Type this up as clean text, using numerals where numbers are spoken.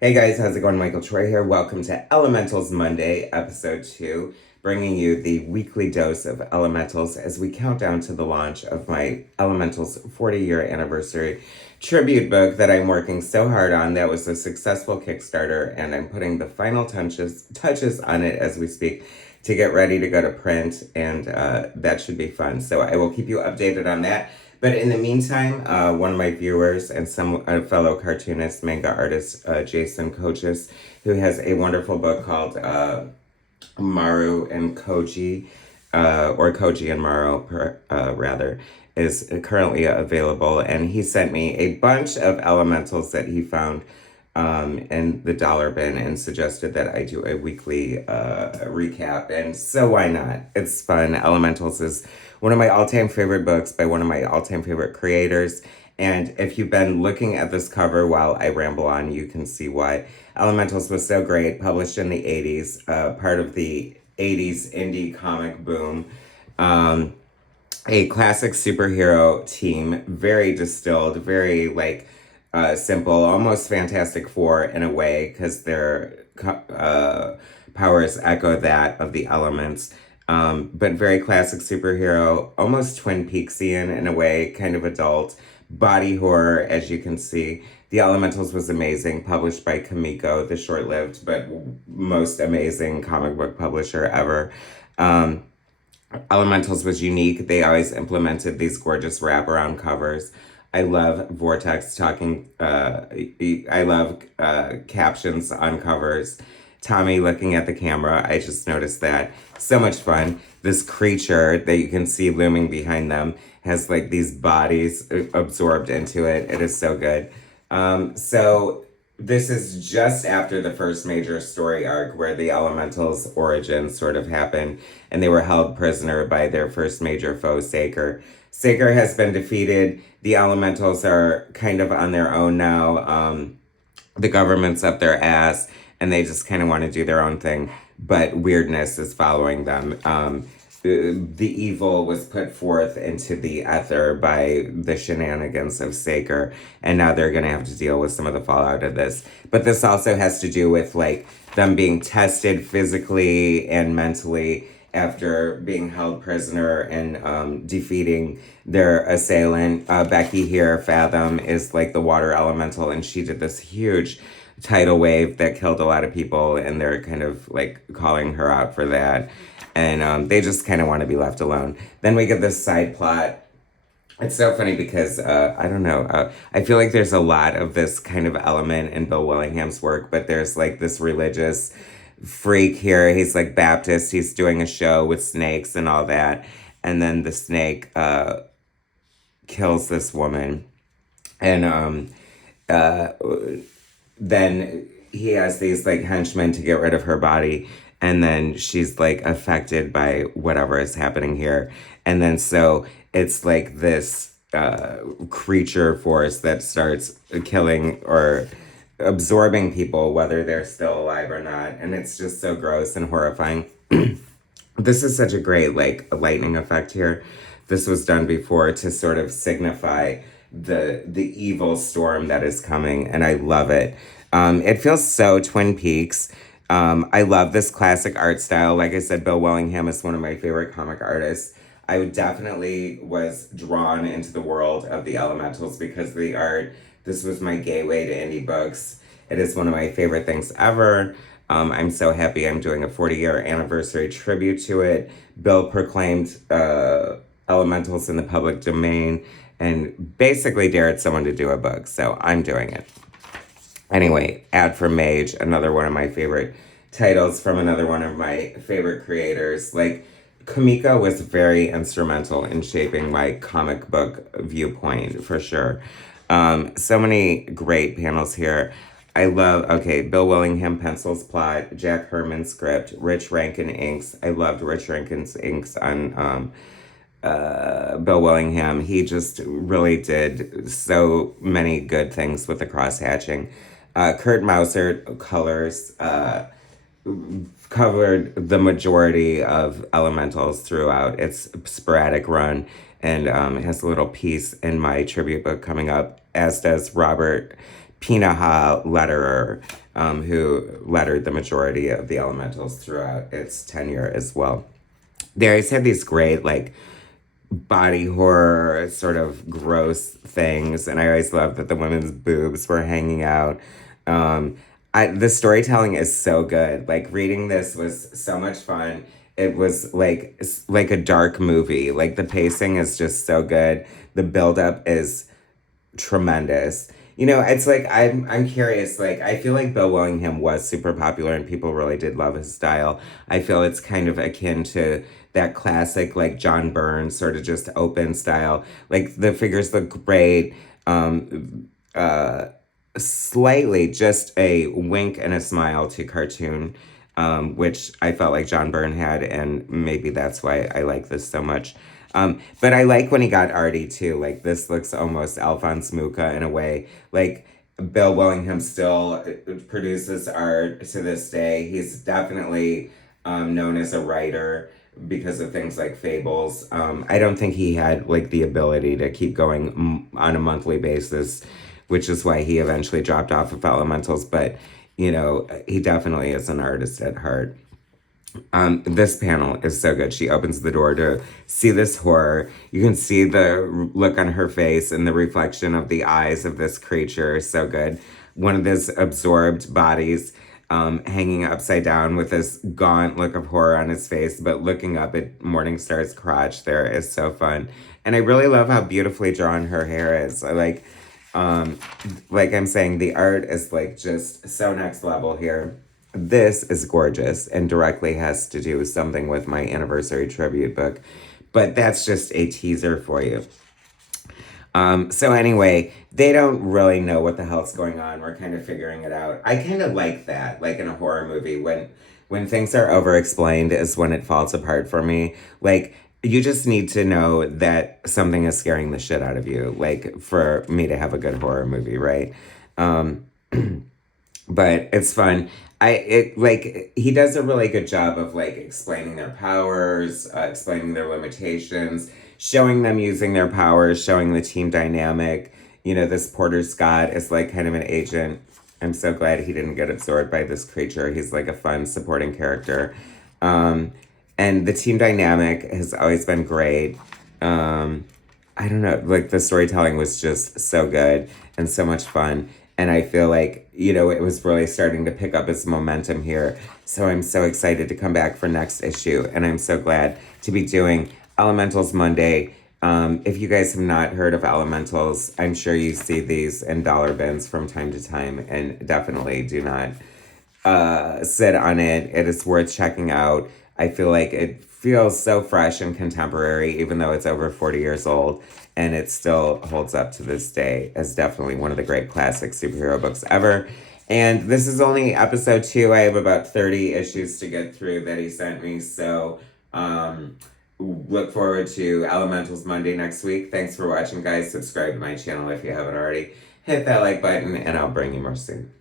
Hey guys, how's it going? Michael Troy here. Welcome to Elementals Monday, episode 2, bringing you the weekly dose of Elementals as we count down to the launch of my Elementals 40-year anniversary tribute book that I'm working so hard on. That was a successful Kickstarter, and I'm putting the final touches on it as we speak to get ready to go to print, and that should be fun. So I will keep you updated on that. But in the meantime, one of my viewers and some fellow cartoonist, manga artist, Jason Coaches, who has a wonderful book called Maru and Koji, or Koji and Maru, rather, is currently available. And he sent me a bunch of elementals that he found in the dollar bin and suggested that I do a weekly recap. And so why not? It's fun. Elementals is one of my all-time favorite books by one of my all-time favorite creators. And if you've been looking at this cover while I ramble on, you can see why. Elementals was so great, published in the 80s, part of the 80s indie comic boom. A classic superhero team, very distilled, very simple, almost Fantastic Four in a way, because their powers echo that of the elements. But very classic superhero, almost Twin Peaksian in a way, kind of adult. Body horror, as you can see. The Elementals was amazing, published by Kamiko, the short-lived but most amazing comic book publisher ever. Elementals was unique. They always implemented these gorgeous wraparound covers. I love Vortex talking. I love captions on covers. Tommy looking at the camera. I just noticed that. So much fun. This creature that you can see looming behind them has like these bodies absorbed into it. It is so good. So this is just after the first major story arc where the Elementals' origin sort of happened, and they were held prisoner by their first major foe, Saker. Saker has been defeated. The Elementals are kind of on their own now. The government's up their ass, and they just kind of want to do their own thing. But weirdness is following them. The evil was put forth into the ether by the shenanigans of Saker, and now they're going to have to deal with some of the fallout of this. But this also has to do with like them being tested physically and mentally after being held prisoner and defeating their assailant. Becky here, Fathom, is like the water elemental, and she did this huge tidal wave that killed a lot of people, and they're kind of like calling her out for that. And they just kind of want to be left alone. Then we get this side plot. It's so funny because, I don't know, I feel like there's a lot of this kind of element in Bill Willingham's work, but there's like this religious freak here. He's like Baptist. He's doing a show with snakes and all that. And then the snake kills this woman. And then he has these like henchmen to get rid of her body. And then she's like affected by whatever is happening here. And then so it's like this creature force that starts killing or absorbing people, whether they're still alive or not. And it's just so gross and horrifying. This is such a great like lightning effect here. This was done before to sort of signify the evil storm that is coming, and I love it. It feels so Twin Peaks. I love this classic art style. Like I said, Bill Willingham is one of my favorite comic artists. I definitely was drawn into the world of the Elementals because of the art. This was my gateway to indie books. It is one of my favorite things ever. I'm so happy I'm doing a 40-year anniversary tribute to it. Bill proclaimed Elementals in the public domain and basically dared someone to do a book, so I'm doing it. Anyway, Ad for Mage, another one of my favorite titles from another one of my favorite creators. Like, Kamiko was very instrumental in shaping my comic book viewpoint, for sure. So many great panels here. I love, Bill Willingham pencils plot, Jack Herman script, Rich Rankin inks. I loved Rich Rankin's inks on Bill Willingham. He just really did so many good things with the cross-hatching. Kurt Mauser colors covered the majority of Elementals throughout its sporadic run, and it has a little piece in my tribute book coming up, as does Robert Pinaha letterer, who lettered the majority of the elementals throughout its tenure as well. They always had these great, like, body horror, sort of gross things, and I always loved that the women's boobs were hanging out. The storytelling is so good. Like, reading this was so much fun. It was like a dark movie. Like, the pacing is just so good. The buildup is tremendous. You know, it's like I'm curious. Like, I feel like Bill Willingham was super popular and people really did love his style. I feel it's kind of akin to that classic, like, John Byrne sort of just open style. Like, the figures look great. Slightly just a wink and a smile to cartoon, which I felt like John Byrne had, and maybe that's why I like this so much. But I like when he got arty too. Like, this looks almost Alphonse Mucha in a way. Like, Bill Willingham still produces art to this day. He's definitely known as a writer because of things like Fables. I don't think he had, like, the ability to keep going on a monthly basis, which is why he eventually dropped off of Elementals. But, you know, he definitely is an artist at heart. This panel is so good. She opens the door to see this horror. You can see the look on her face and the reflection of the eyes of this creature is so good. One of those absorbed bodies hanging upside down with this gaunt look of horror on his face, but looking up at Morningstar's crotch there is so fun. And I really love how beautifully drawn her hair is. I like I'm saying, the art is, like, just so next level here. This is gorgeous and directly has to do with something with my anniversary tribute book, but that's just a teaser for you. So anyway, they don't really know what the hell's going on. We're kind of figuring it out. I kind of like that, like in a horror movie, when things are over-explained is when it falls apart for me. Like, you just need to know that something is scaring the shit out of you, like, for me to have a good horror movie, right? But it's fun. He does a really good job of, like, explaining their powers, explaining their limitations, showing them using their powers, showing the team dynamic. You know, this Porter Scott is, like, kind of an agent. I'm so glad he didn't get absorbed by this creature. He's, like, a fun supporting character. And the team dynamic has always been great. I don't know, like, the storytelling was just so good and so much fun. And I feel like, you know, it was really starting to pick up its momentum here. So I'm so excited to come back for next issue. And I'm so glad to be doing Elementals Monday. If you guys have not heard of Elementals, I'm sure you see these in dollar bins from time to time. And definitely do not sit on it. It is worth checking out. I feel like it feels so fresh and contemporary, even though it's over 40 years old. And it still holds up to this day as definitely one of the great classic superhero books ever. And this is only episode 2. I have about 30 issues to get through that he sent me. So look forward to Elementals Monday next week. Thanks for watching, guys. Subscribe to my channel if you haven't already. Hit that like button, and I'll bring you more soon.